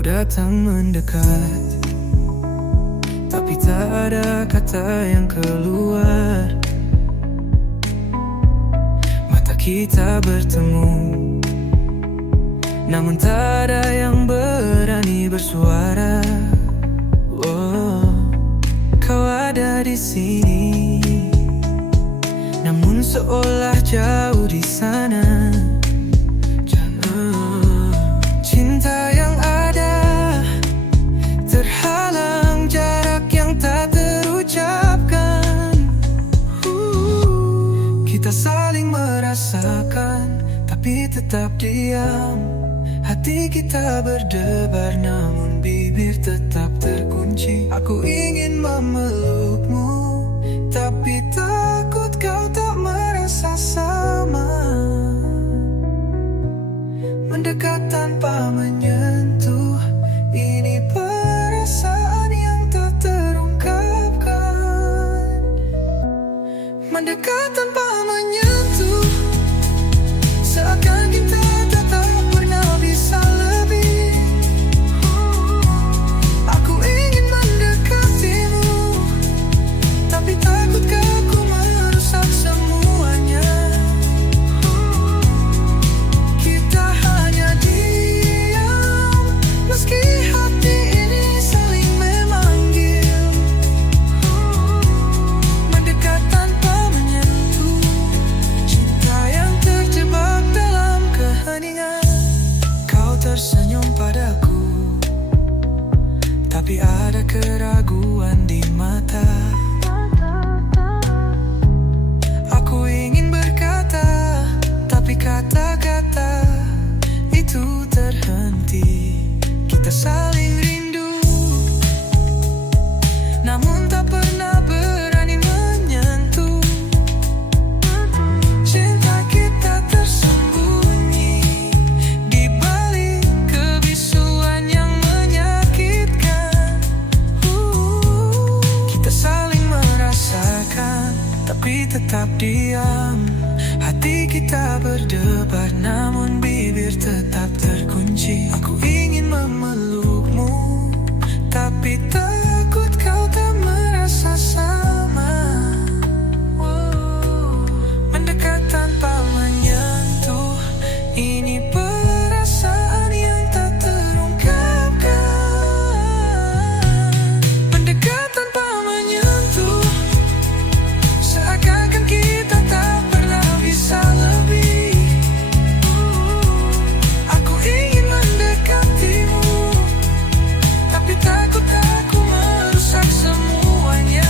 Kau datang mendekat, tapi tak ada kata yang keluar. Mata kita bertemu, namun tak ada yang berani bersuara. Oh, kau ada di sini, namun seolah jauh di sana. Cinta yang ada terhalang jarak yang tak terucapkan. Kita saling merasakan, tapi tetap diam. Hati kita berdebar, namun bibir tetap terkunci. Aku ingin memelukmu, tapi takut kau tak merasa sama. Mendekat tanpa menyentuh, ini perasaan yang tak terungkapkan. Mendekat tanpa menyentuh, seakan kita tak pernah bisa lebih. Aku ingin mendekatimu, tapi takutkah aku merusak semuanya. Kita hanya diam, meski hati ini saling memanggil. Mendekat tanpa menyentuh, cinta yang terjebak dalam keheningan. Kau tersenyum padaku, tapi ada keraguan di mata. Aku ingin berkata, tapi kata-kata itu terhenti. Kita saling rindu, namun tak pernah berani menyentuh. Cinta kita tersembunyi di balik kebisuan yang menyakitkan. Kita saling merasakan, tapi tetap diam. Hati kita berdebar, namun bibir tetap terkunci. Aku ingin memelukmu, tapi takut kau tak merasa sama. Mendekat tanpa menyentuh, ini perasaan yang tak terungkapkan. Mendekat tanpa menyentuh, seakan kita tak pernah bisa lebih. Aku ingin mendekatimu, tapi takut aku merusak semuanya.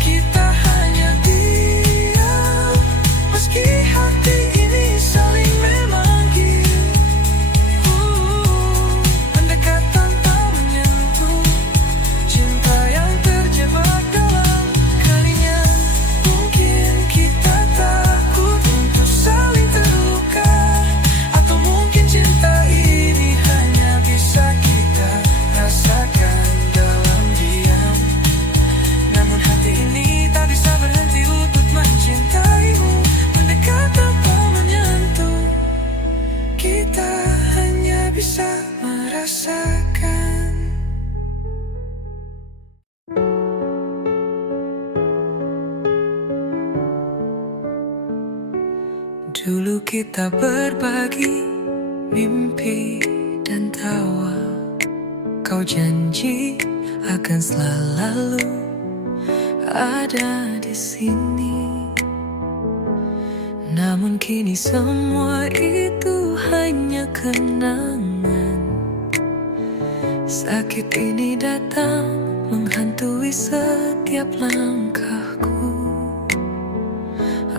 Kita hanya diam, meski hati ini saling memanggil. Mendekat tanpa menyentuh, cinta yang terjebak dalam keheningan. Mungkin kita takut untuk saling terluka, atau mungkin cinta ini hanya bisa kita rasakan dalam diam. Namun hati ini tak bisa berhenti untuk mencintaimu. Mendekat tanpa menyentuh, kita hanya bisa merasakan. Dulu kita berbagi mimpi dan tawa. Kau janji akan selalu ada di sini. Namun kini semua itu hanya kenangan. Sakit ini datang menghantui setiap langkahku.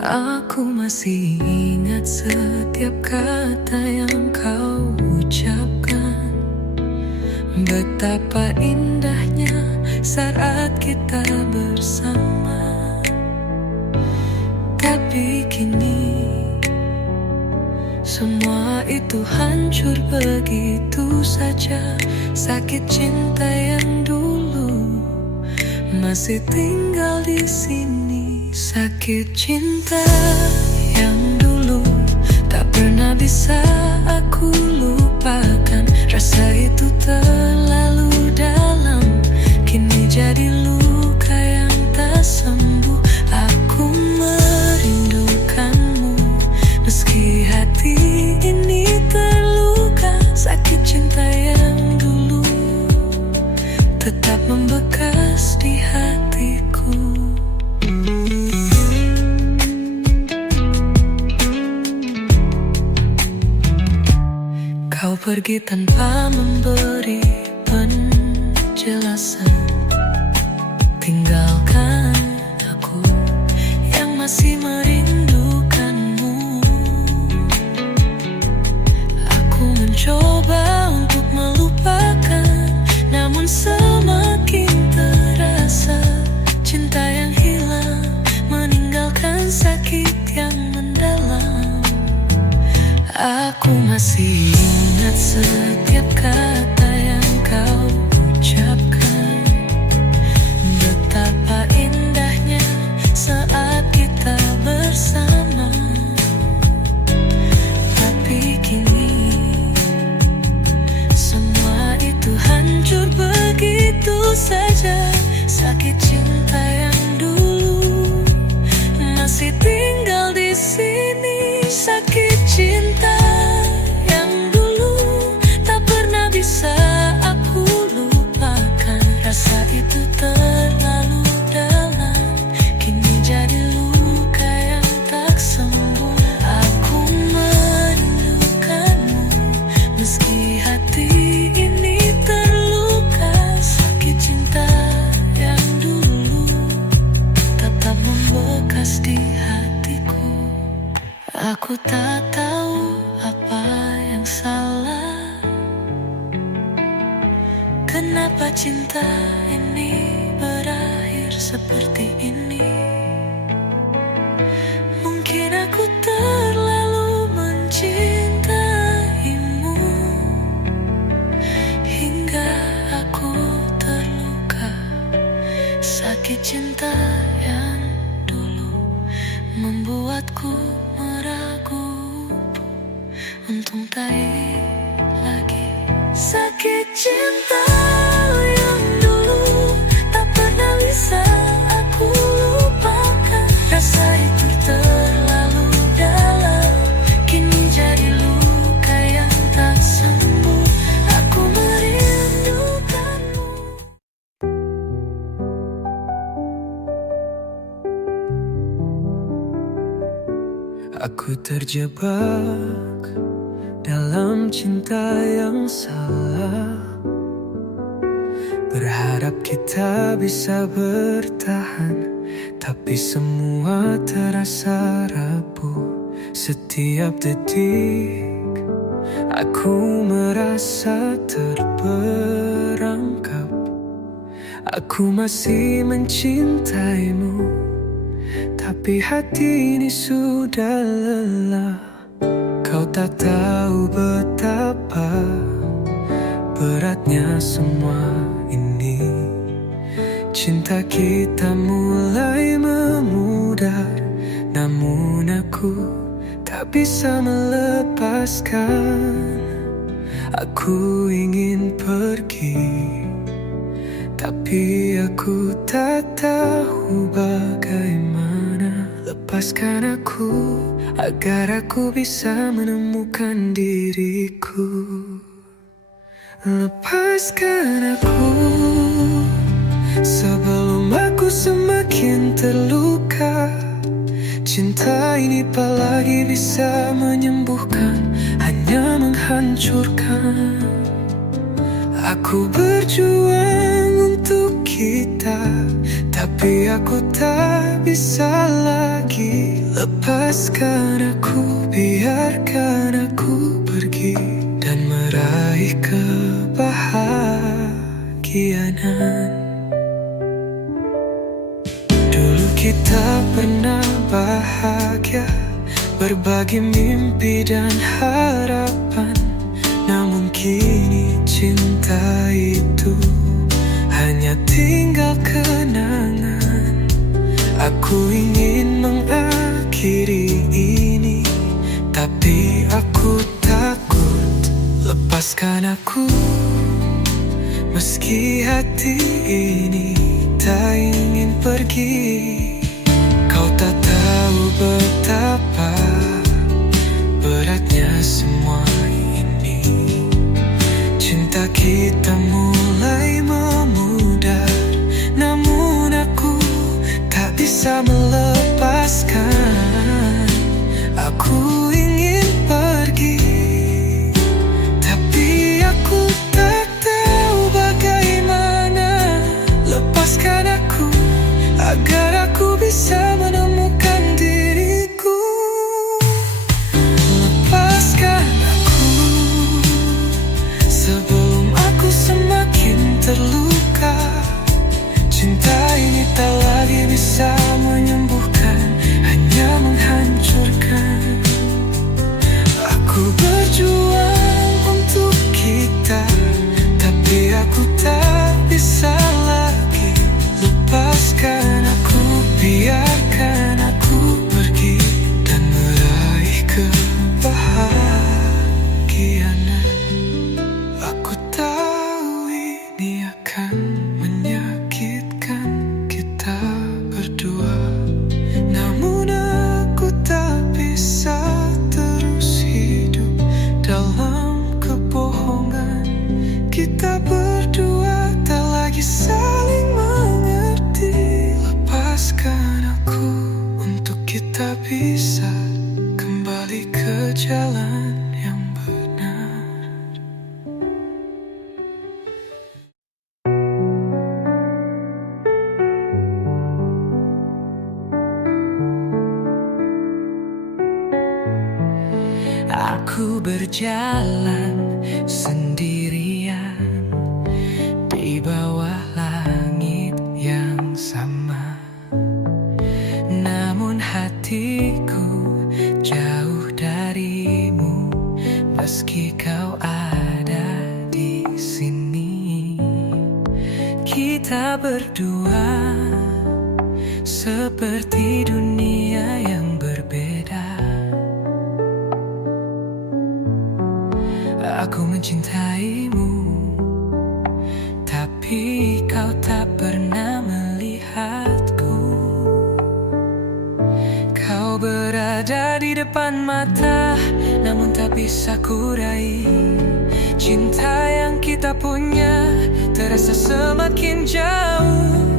Aku masih ingat setiap kata yang kau ucapkan. Betapa indahnya saat kita bersama. Tapi kini semua itu hancur begitu saja. Sakit cinta yang dulu masih tinggal di sini. Sakit cinta yang dulu tak pernah bisa aku lupakan. Rasa itu terlalu dalam, kini jadi luka yang tak sembuh. Aku merindukanmu, meski hati ini terluka. Sakit cinta yang dulu tetap membekas di hatiku. Kau pergi tanpa memberi penjelasan, tinggalkan aku yang masih merindukanmu. Aku mencoba untuk melupakan, namun semakin terasa cinta yang hilang, meninggalkan sakit yang mendalam. Aku masih ingat setiap kata yang kau ucapkan, betapa indahnya saat kita bersama. Tapi kini semua itu hancur begitu saja. Sakit cinta yang dulu masih tinggal di sini. Sakit cinta yang dulu tak pernah bisa aku lupakan. Rasa itu terlalu dalam, kini jadi luka yang tak sembuh. Aku merindukanmu, meski hati ini terluka. Sakit cinta yang dulu tetap membekas di hatiku. Aku tak tahu apa yang salah, kenapa cinta ini berakhir seperti ini. Mungkin aku terlalu mencintaimu hingga aku terluka. Sakit cinta yang dulu membuatku meragu, untung tak lagi. Sakit cinta yang dulu tak pernah bisa aku lupakan. Rasa itu terlalu dalam, kini jadi luka yang tak sembuh. Aku merindukanmu. Aku terjebak dalam cinta yang salah, berharap kita bisa bertahan, tapi semua terasa rapuh. Setiap detik aku merasa terperangkap. Aku masih mencintaimu, tapi hati ini sudah lelah. Kau tak tahu betapa beratnya semua ini. Cinta kita mulai memudar, namun aku tak bisa melepaskan. Aku ingin pergi, tapi aku tak tahu bagaimana. Lepaskan aku agar aku bisa menemukan diriku. Lepaskan aku sebelum aku semakin terluka. Cinta ini apalagi bisa menyembuhkan, hanya menghancurkan. Aku berjuang untuk kita, tapi aku tak bisa lagi. Lepaskan aku, biarkan aku pergi dan meraih kebahagiaan. Dulu kita pernah bahagia, berbagi mimpi dan harapan. Namun kini cinta itu hanya tinggal kenangan. Aku ingin mengakhiri ini tapi aku takut. Lepaskan aku, meski hati ini tak ingin pergi. Kau tak tahu betapa beratnya semua ini. Cinta kita mulai memudar, namun aku tak bisa melepaskan. Aku ingin pergi, tapi aku tak tahu bagaimana. Lepaskan aku, agar aku bisa menemukan diriku. Lepaskan aku, sebelum aku semakin terluka. Cinta ini tak lagi bisa menyembuhkan, hanya menghancurkan. Aku berjuang untuk kita, tapi aku tak bisa lagi. Lepaskan aku, biarkan aku pergi dan meraih kebahagiaan. Aku tahu ini akan menyakitkan kita berdua, namun aku tak bisa terus hidup dalam kebohongan. Kita berdua tak lagi saling mengerti. Lepaskan aku untuk kita bisa kembali ke jalan yang benar. Aku berjalan sendirian di bawah langit yang sama, namun hatiku jauh darimu. Meski kau ada di sini, kita berdua seperti dunia yang berbeda. Aku mencintaimu, tapi kau tak pernah melihatku. Kau berada di depan mata, namun tak bisa kurai. Cinta yang kita punya terasa semakin jauh.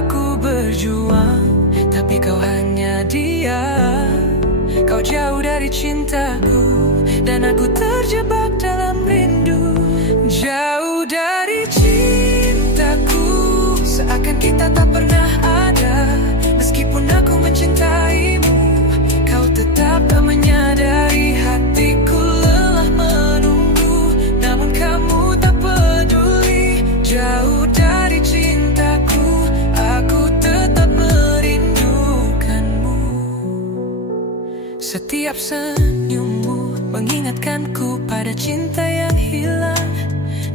Aku berjuang, tapi kau hanya diam. Kau jauh dari cintaku, dan aku terjebak dalam rindu. Jauh dari cintaku, seakan kita tak pernah ada. Meskipun aku mencintaimu, kau tetap tak menyadari. Hatiku lelah menunggu, namun kamu tak peduli. Jauh dari cintaku, aku tetap merindukanmu. Setiap senyummu mengingatkanku pada cinta yang hilang.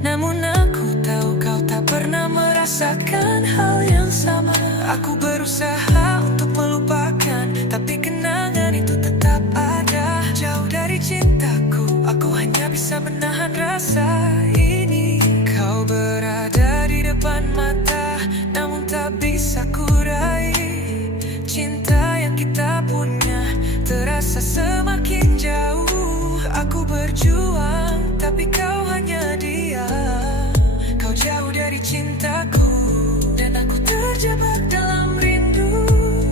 Namun aku tahu kau tak pernah merasakan hal yang sama. Aku berusaha untuk melupakan, tapi kenangan itu tetap ada. Jauh dari cintaku, aku hanya bisa menahan rasa ini. Kau berada di depan mata, namun tak bisa kurai. Cinta yang kita punya terasa semakin jauh. Aku berjuang, tapi kau hanya diam. Kau jauh dari cintaku, dan aku terjebak dalam rindu.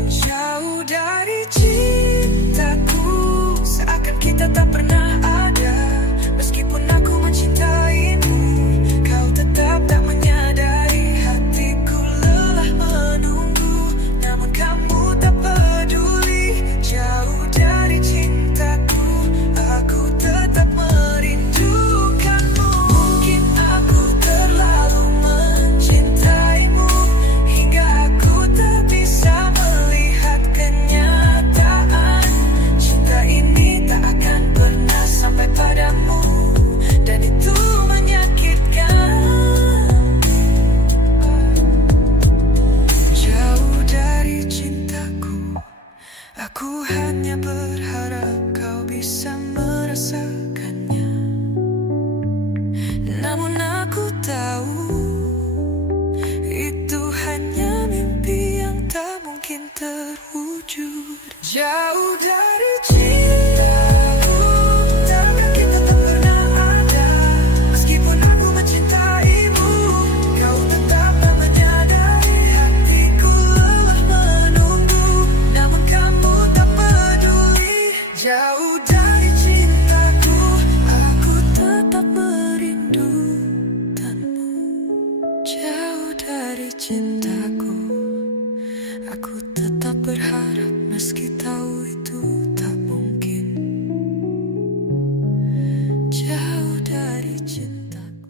Jauh dari cintaku, seakan kita tak pernah ada. Meskipun aku mencintaimu, kau tetap tak menyadari. Hatiku lelah menunggu, namun kamu tak peduli. Jauh dari cintaku, aku tetap merindukanmu. Mungkin aku terlalu mencintaimu, hingga aku jujur. Jauh dari cintaku, tahukah kita tak pernah ada. Meskipun aku mencintaimu, kau tetaplah menyadari hatiku lelah menunggu. Namun kamu tak peduli. Jauh dari cintaku, aku tetap merindukanmu. Jauh dari cintaku, aku tetap berharap meski tahu itu tak mungkin. Jauh dari cintaku.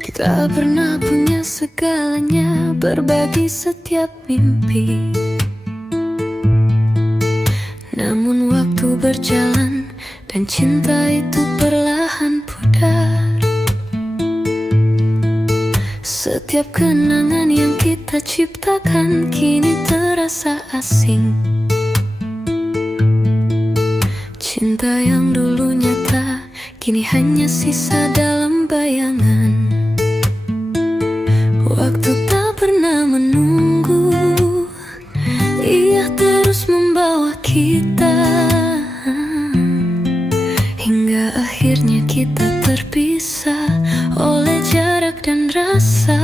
Kita pernah punya segalanya, berbagi setiap mimpi. Namun waktu berjalan dan cinta itu perlahan pudar. Setiap kenangan yang kita ciptakan kini terasa asing. Cinta yang dulu nyata kini hanya sisa dalam bayangan. Waktu tak pernah menunggu, ia terus membawa kita, hingga akhirnya kita terpisah oleh jarak dan rasa.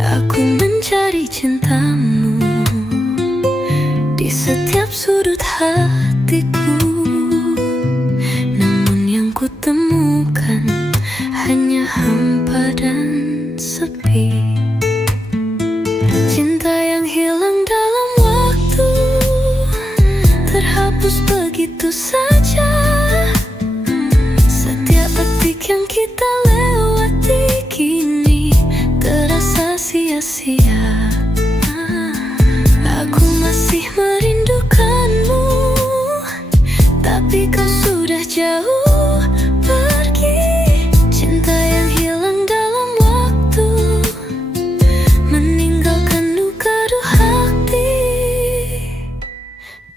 Aku mencari cintamu di setiap sudut hatiku, namun yang ku temukan hanya hampa dan sepi. Cinta yang hilang dalam waktu, terhapus begitu saja. Setiap detik yang kita lewati kini terasa sia-sia. Aku masih merindukanmu, tapi kau sudah jauh pergi. Cinta yang hilang dalam waktu, meninggalkan luka di hati.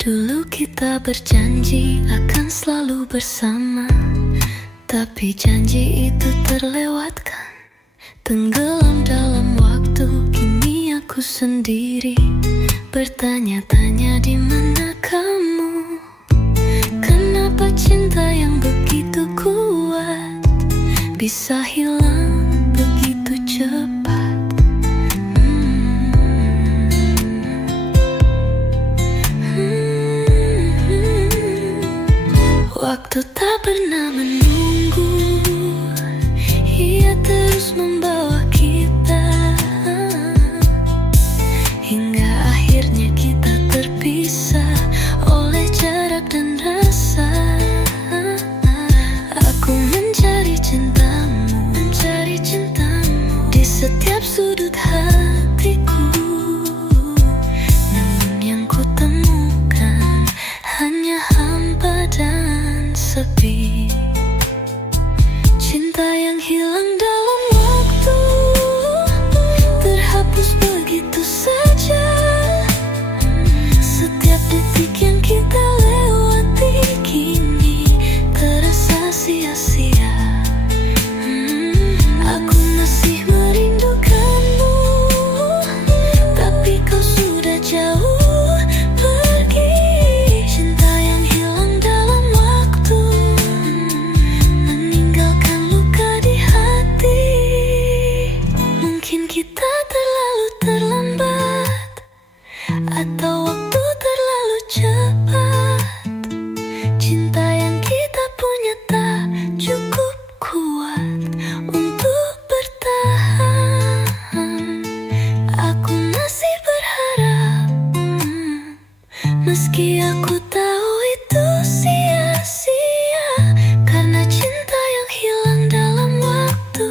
Dulu kita berjanji akan selalu bersama, tapi janji itu terlewatkan, tenggelam dalam waktu. Kini aku sendiri bertanya-tanya di mana kamu. Kenapa cinta yang begitu kuat bisa hilang begitu cepat? Waktu tak pernah menunggu, ia terus membawa kita, hingga akhirnya kita terpisah oleh jarak dan rasa. Aku mencari cintamu di setiap sudut hatiku, namun yang ku temukan hanya hampa dan sepi. Cinta yang hilang dalam waktu, terhapus begitu saja. Setiap detik yang kita lewati kini terasa sia-sia. Aku masih merindukanmu, tapi kau sudah jauh pergi. Cinta yang hilang dalam waktu, meninggalkan luka di hati. Mungkin kita terlalu terlambat, atau waktu terlalu cepat. Cinta yang kita punya tak cukup kuat untuk bertahan. Aku masih berharap, meski aku tahu itu sia-sia. Karena cinta yang hilang dalam waktu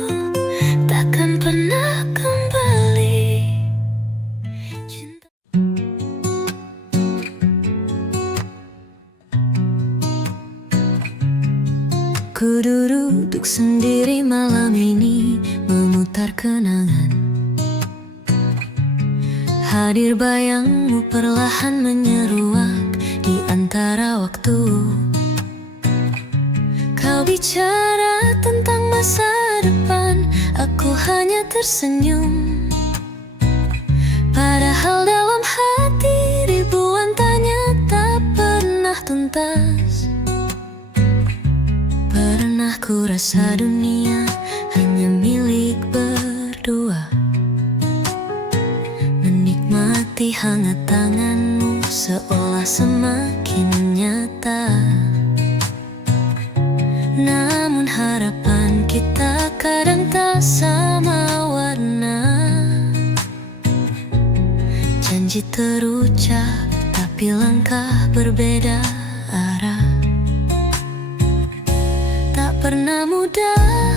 takkan pernah kembali. Cinta. Ku duduk sendiri malam ini, memutar kenangan. Hadir bayangmu perlahan menyeruak di antara waktu. Kau bicara tentang masa depan. Aku hanya tersenyum, padahal dalam hati ribuan tanya tak pernah tuntas. Pernah ku rasa dunia hanya milik berdua, menikmati hangat tanganmu seolah semakin nyata. Namun harapan kita kadang tak sama warna. Janji terucap tapi langkah berbeda arah. Tak pernah mudah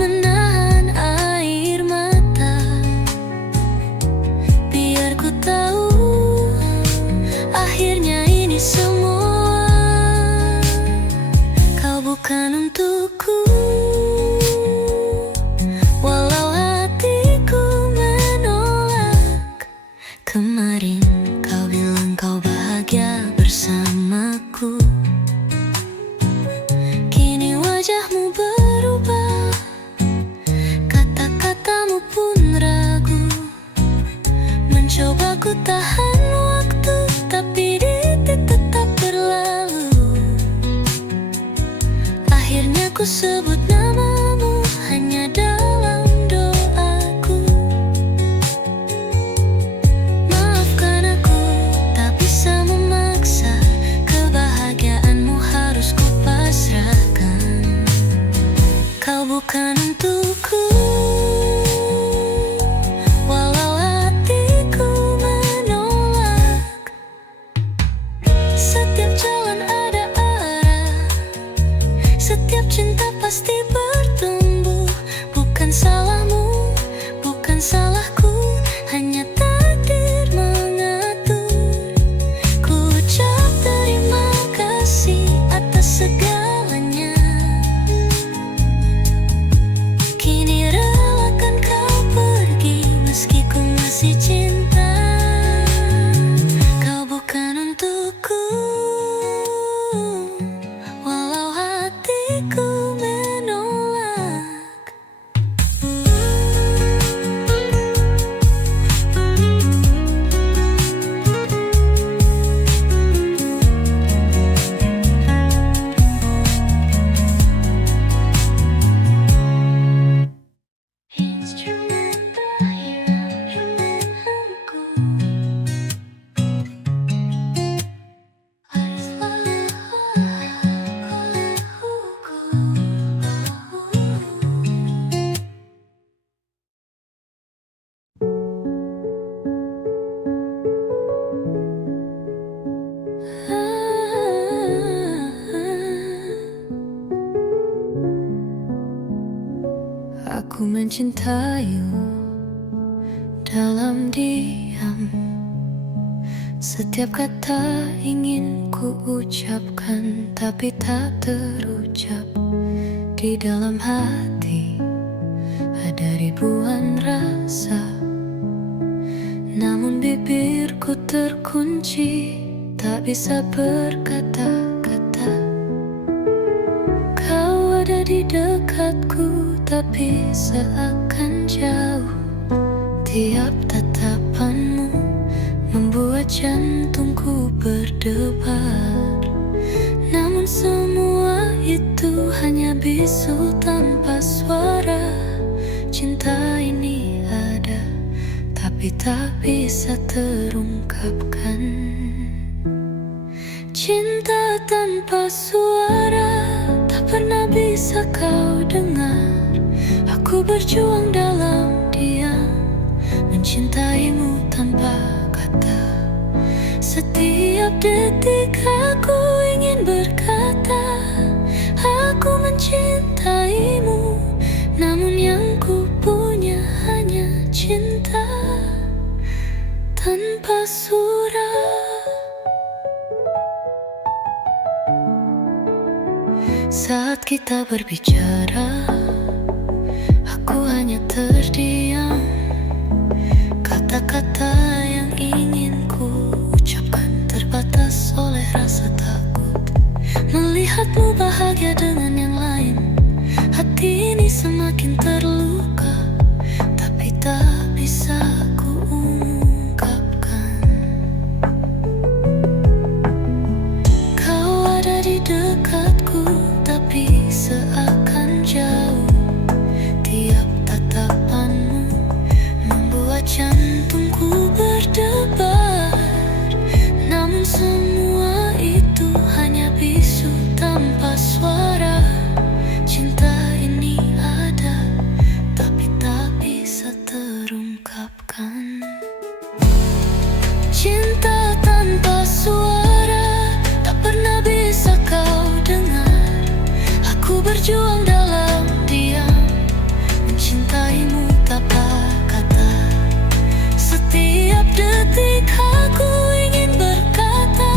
menahan air mata. Biar ku tahu akhirnya ini semua kau bukan untukku. Walau hatiku menolak. Kemarin kau bilang kau bahagia bersamaku. Kini wajahmu berubah, kata-katamu pun ragu. Mencoba ku tahan waktu, tapi detik tetap berlalu. Akhirnya ku sebut namamu hanya dalam doaku. Maafkan aku, tak bisa memaksa. Kebahagiaanmu harus ku pasrahkan. Kau bukan untukku. Walau hatiku menolak. Setiap jalan ada arah, setiap cinta pasti bertumbuh. Bukan salahmu, bukan salahku, hanya takdir mengatur. Ku ucap terima kasih atas segalanya. Kini relakan kau pergi meski ku masih cinta. Kau bukan untukku. Walau hatiku menolak. Instrumental hidupku. Aku mencintaimu dalam diam. Setiap kata ingin ku ucapkan, tapi tak terucap. Di dalam hati ada ribuan rasa, namun bibirku terkunci, tak bisa berkata-kata. Kau ada di dekatku, tapi seakan jauh. Tiap tatapanmu membuat jantungku berdebar. Namun semua itu hanya bisu tanpa suara. Cinta ini ada, tapi tak bisa terungkapkan. Cinta tanpa suara tak pernah bisa kau dengar. Aku berjuang dalam diam, mencintaimu tanpa kata. Setiap detik aku ingin berkata, aku mencintaimu. Namun yang ku punya hanya cinta tanpa surat. Saat kita berbicara, aku hanya terdiam. Kata-kata yang ingin ku ucapkan terbatas oleh rasa takut. Melihatmu bahagia dengan yang lain, Hati ini semakin terluka, tapi tak bisa ku ungkapkan. Kau ada di dekatku, tapi seakan jauh. Tiap tatapanmu membuat jantungku berdebar. Namun semua itu hanya bisu tanpa suara. Cinta ini ada, tapi tak bisa terungkapkan. Cinta tanpa suara, tak pernah bisa kau dengar. Aku berjuang dalam diam, mencintaimu tanpa kata. Setiap detik aku ingin berkata,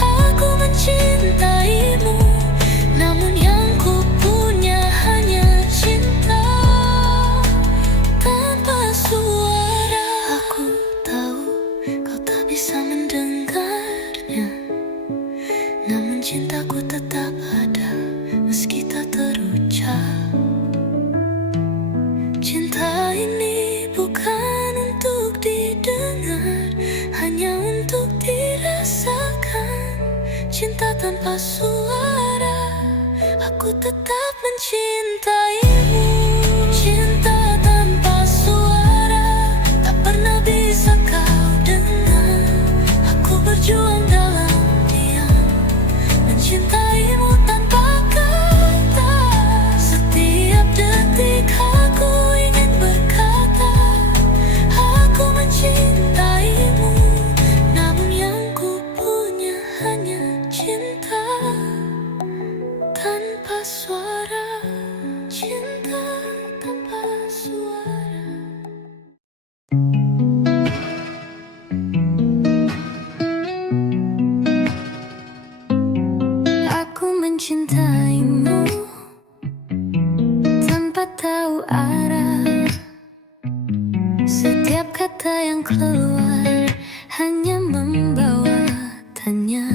aku mencintaimu. Namun yang ku punya hanya cinta tanpa suara. Aku tahu kau tak bisa mendengarnya, namun cintaku tetap ada meski tak terucap. Cinta ini bukan untuk didengar, hanya untuk dirasakan. Cinta tanpa suara, aku tetap mencintaimu. Cinta tanpa suara, tak pernah bisa kau dengar. Aku berjuang dalam diam, mencintaimu tanpa kata. Setiap detik aku ingin berkata, aku mencintaimu. Namun yang ku punya hanya cinta tanpa suara. Cinta tanpa suara. Aku mencintaimu tanpa tahu arah. Setiap kata yang keluar hanya membawa tanya.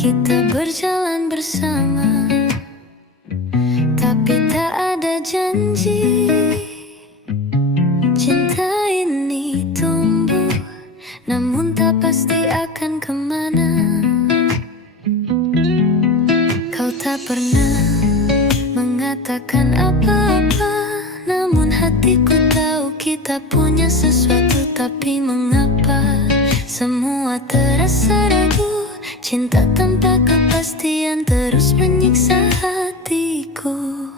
Kita berjalan bersama, tapi tak ada janji. Cinta ini tumbuh, namun tak pasti akan kemana. Kau tak pernah mengatakan apa-apa, namun hatiku tahu kita punya sesuatu. Tapi mengapa semua terasa ragu? Cinta tanpa kepastian terus menyiksa hatiku.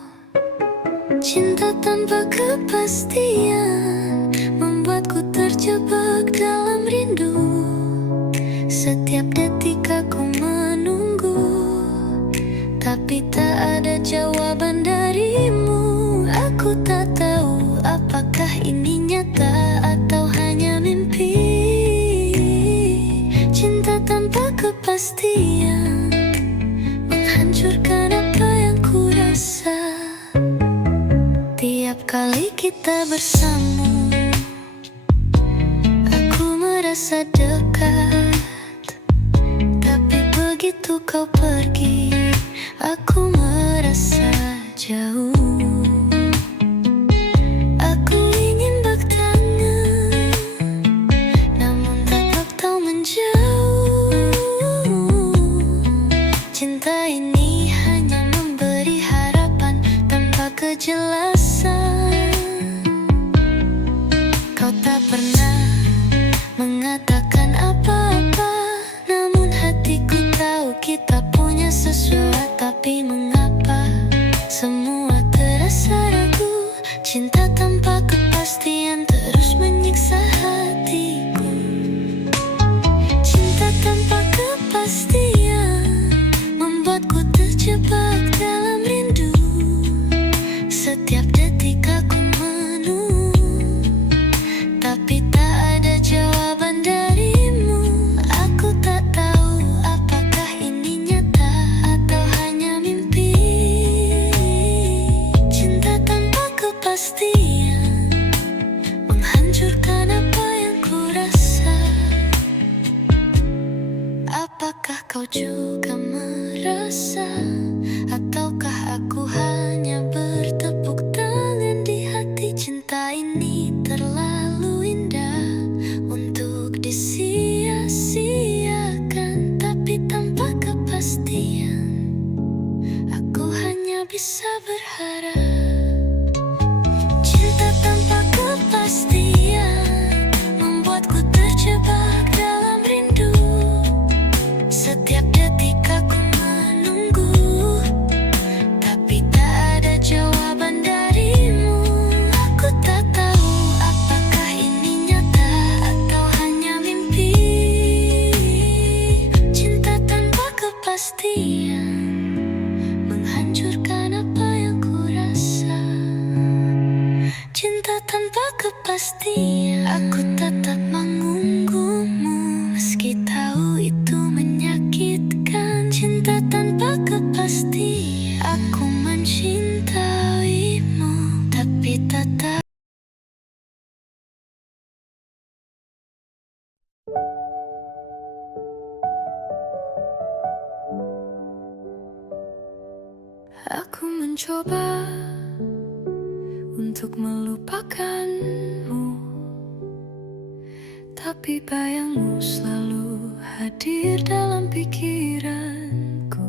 Cinta tanpa kepastian membuatku terjebak dalam rindu. Setiap detik aku menunggu, tapi tak ada jawaban darimu. Aku tak tahu apakah ini nyata atau hanya mimpi. Cinta tanpa kepastian menghancurkan apa yang ku rasa. Tiap kali kita bersama, aku merasa dekat. Tapi begitu kau pergi, aku merasa jauh. Aku ingin bertangan, namun tak tahu menjauh. Cinta ini hanya memberi harapan tanpa kejelasan. Kau tak pernah mengatakan apa-apa, namun hatiku tahu kita punya sesuatu. Tapi mengapa semua terasa ragu? Cinta tanpa kepastian terus menyiksa hatiku. Cinta tanpa kepastian membuatku terjebak dalam rindu. Setiap detik aku menunggu, tapi tak ada jawaban darimu. Aku tak tahu apakah ini nyata atau hanya mimpi. Cinta tanpa kepastian menghancurkan apa yang ku rasa. Apakah kau juga merasa atau bisa berharap. Cinta tanpa kepastian membuatku terjebak dalam rindu. Setiap detik aku menunggu, tapi tak ada jawaban darimu. Aku tak tahu apakah ini nyata atau hanya mimpi. Cinta tanpa kepastian menghancurkan apa yang ku rasa. Cinta tanpa kepastian, aku tetap menunggumu meski tahu itu menyakitkan. Cinta tanpa kepastian, aku mencintaimu tapi tetap. Aku mencoba untuk melupakanmu, tapi bayangmu selalu hadir dalam pikiranku.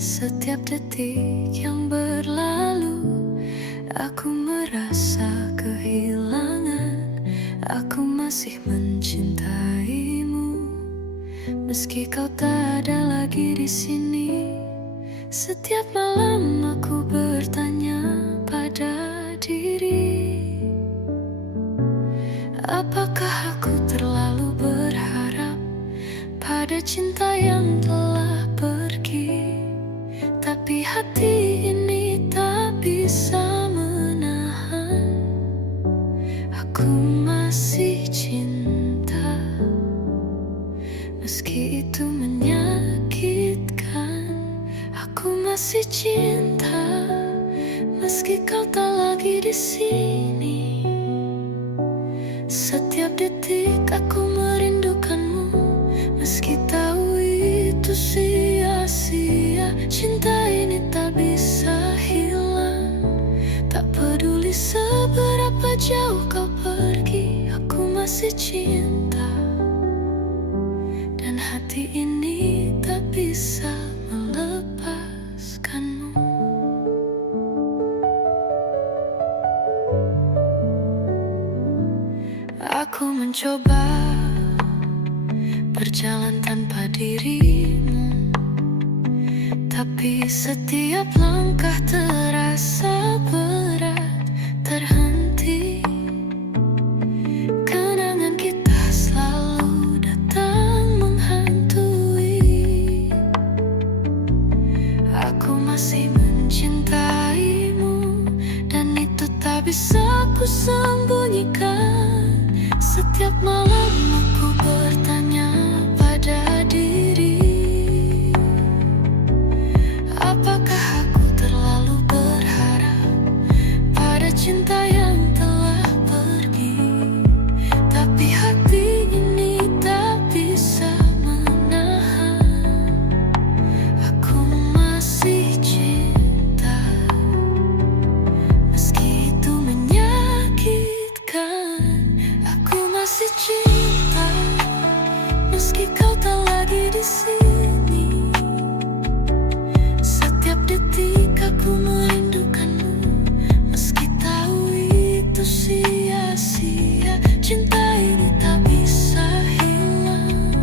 Setiap detik yang berlalu, aku merasa kehilangan. Aku masih mencintaimu meski kau tak ada lagi di sini. Setiap malam aku bertanya pada diri, apakah aku terlalu berharap pada cinta yang telah pergi? Tapi hati ini tak bisa menahan. Aku masih cinta meski itu menyakitkan. Aku masih cinta meski kau tak lagi di sini. Setiap detik aku merindukanmu meski tahu itu sia-sia. Cinta ini tak bisa hilang, tak peduli seberapa jauh kau pergi. Aku masih cinta dan hati ini tak bisa melepaskanmu. Aku mencoba berjalan tanpa dirimu, tapi setiap langkah terasa berat, terhenti. Kenangan kita selalu datang menghantui. Aku masih mencintaimu dan itu tak bisa ku sembunyikan. Setiap malam aku bertanya pada diri, apakah aku terlalu berharap pada cinta yang telah pergi? Tapi hati ini tak bisa menahan. Aku masih cinta meski itu menyakitkan. Aku masih cinta meski kau tak lagi di sini. Setiap detik aku merindukanmu meski tahu itu sia-sia. Cinta ini tak bisa hilang,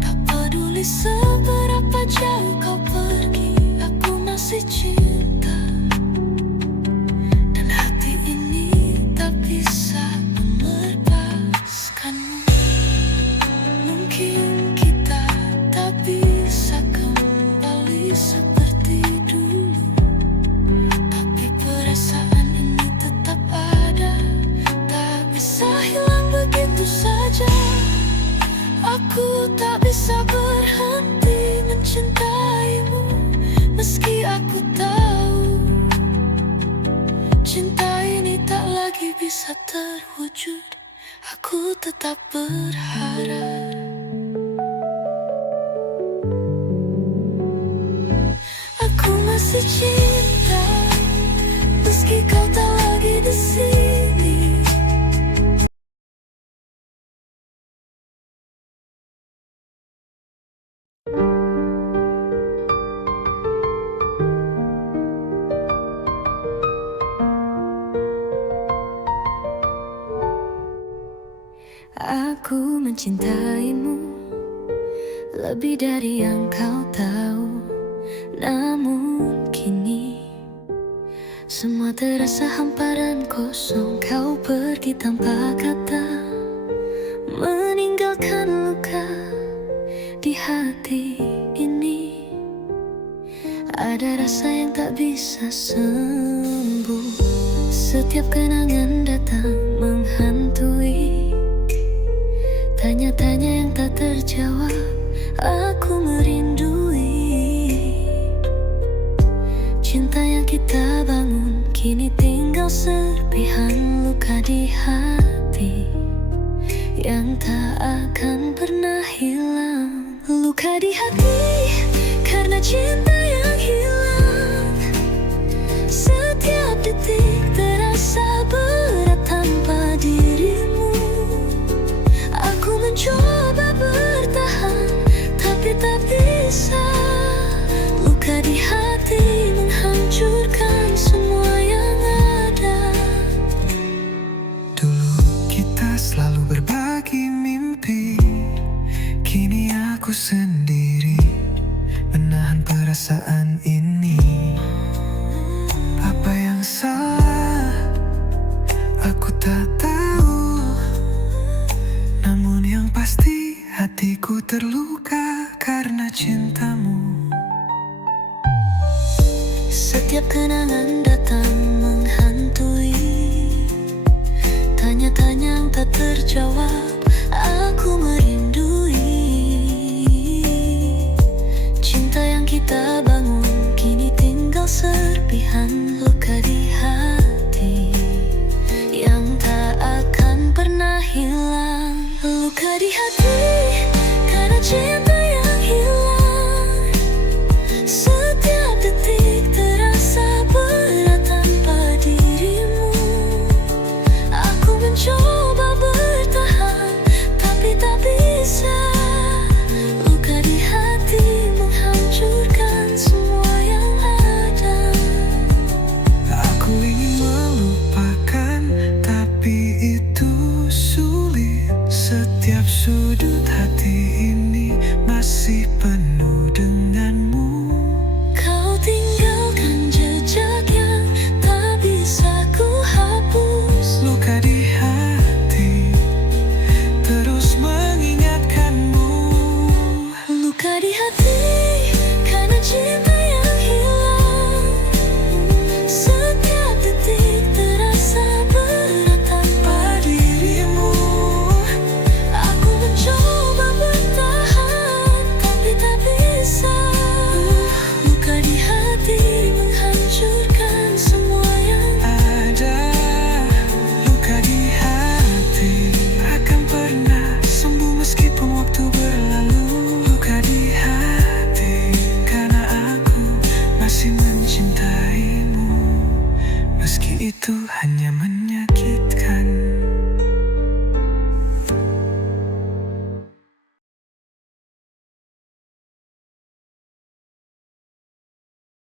tak peduli seberapa jauh kau pergi. Aku masih cinta dan hati ini tak bisa melepaskanmu. Mungkin kita tak bisa kembali seperti dulu, tapi perasaan ini tetap ada, tak bisa hilang begitu saja. Aku tak bisa berhenti mencintaimu meski aku tahu cinta ini tak lagi bisa terwujud. Aku tetap berharap. Aku masih cinta meski kau tak lagi di sini. Aku mencintaimu lebih dari yang kau tahu. Namun kini semua terasa hampa dan kosong. Kau pergi tanpa kata, meninggalkan luka di hati ini. Ada rasa yang tak bisa sembuh. Setiap kenangan datang menghantui, tanya-tanya yang tak terjawab. Aku merindui cinta yang kita bangun, kini tinggal serpihan luka di hati yang tak akan pernah hilang. Luka di hati karena cinta yang hilang. Setiap detik terasa berat tanpa dirimu. Aku mencoba bertahan, tapi tak bisa. Luka di hati menghancurkan semua yang ada. Dulu kita selalu berbagi mimpi, kini aku sendiri menahan perasaan ini. Apa yang salah? Aku tak tahu. Namun yang pasti hatiku terluka karena cintamu. Setiap kenangan datang menghantui, tanya-tanya yang tak terjawab. Aku merindui cinta yang kita bangun, kini tinggal serpihan luka di hati yang tak akan pernah hilang. Luka di hati karena cinta yang hilang. Setiap detik terasa berat tanpa dirimu. Aku mencoba bertahan, tapi tak bisa. Luka di hati menghancurkan semua yang ada. Aku ingin melupakan, tapi itu sulit. Setiap sudut hati ini masih penuh denganmu. Kau tinggalkan jejak yang tak bisa ku hapus. Luka di hati terus mengingatkanmu. Luka di hati karena cinta yang hilang. Setiap detik terasa berat tanpa dirimu. Aku mencoba bertahan, tapi tak bisa. Luka di hati menghancurkan semua yang Ada luka di hati, akan pernah sembuh meskipun waktu berlalu. Luka di hati karena aku masih mencintaimu, meski itu